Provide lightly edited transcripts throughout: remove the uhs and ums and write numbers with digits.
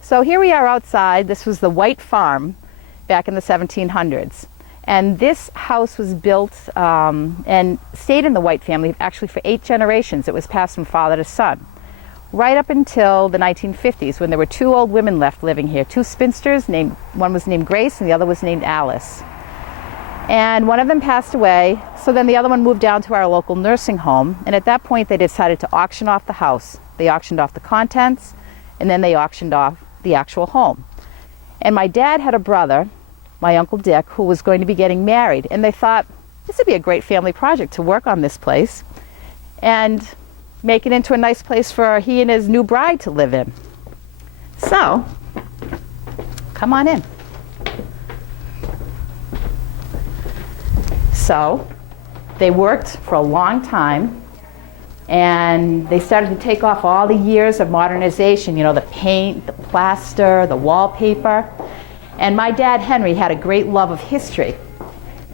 So here we are outside. This was the White Farm back in the 1700s. And this house was built and stayed in the White family actually for 8 generations. It was passed from father to son, right up until the 1950s when there were 2 old women left living here, 2 spinsters. One was named Grace and the other was named Alice. And one of them passed away, so then the other one moved down to our local nursing home, and at that point they decided to auction off the house. They auctioned off the contents, and then they auctioned off the actual home. And my dad had a brother, my Uncle Dick, who was going to be getting married, and they thought this would be a great family project to work on this place and make it into a nice place for he and his new bride to live in. So, come on in. So, they worked for a long time, and they started to take off all the years of modernization, you know, the paint, the plaster, the wallpaper. And my dad, Henry, had a great love of history.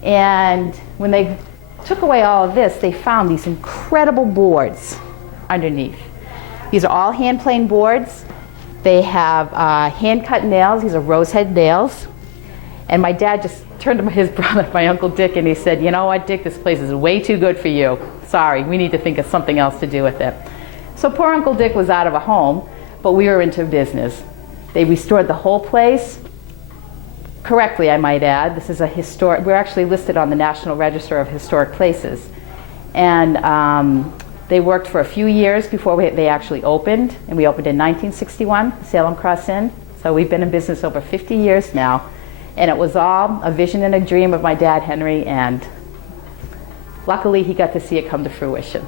And when they took away all of this, they found these incredible boards underneath. These are all hand-planed boards. They have hand-cut nails. These are rose-head nails. And my dad just turned to his brother, my Uncle Dick, and he said, "You know what, Dick, this place is way too good for you. Sorry, we need to think of something else to do with it." So poor Uncle Dick was out of a home, but we were into business. They restored the whole place, correctly, I might add. This is a historic, we're actually listed on the National Register of Historic Places. And they worked for a few years before they actually opened, and we opened in 1961, Salem Cross Inn. So we've been in business over 50 years now. And it was all a vision and a dream of my dad, Henry, and luckily he got to see it come to fruition.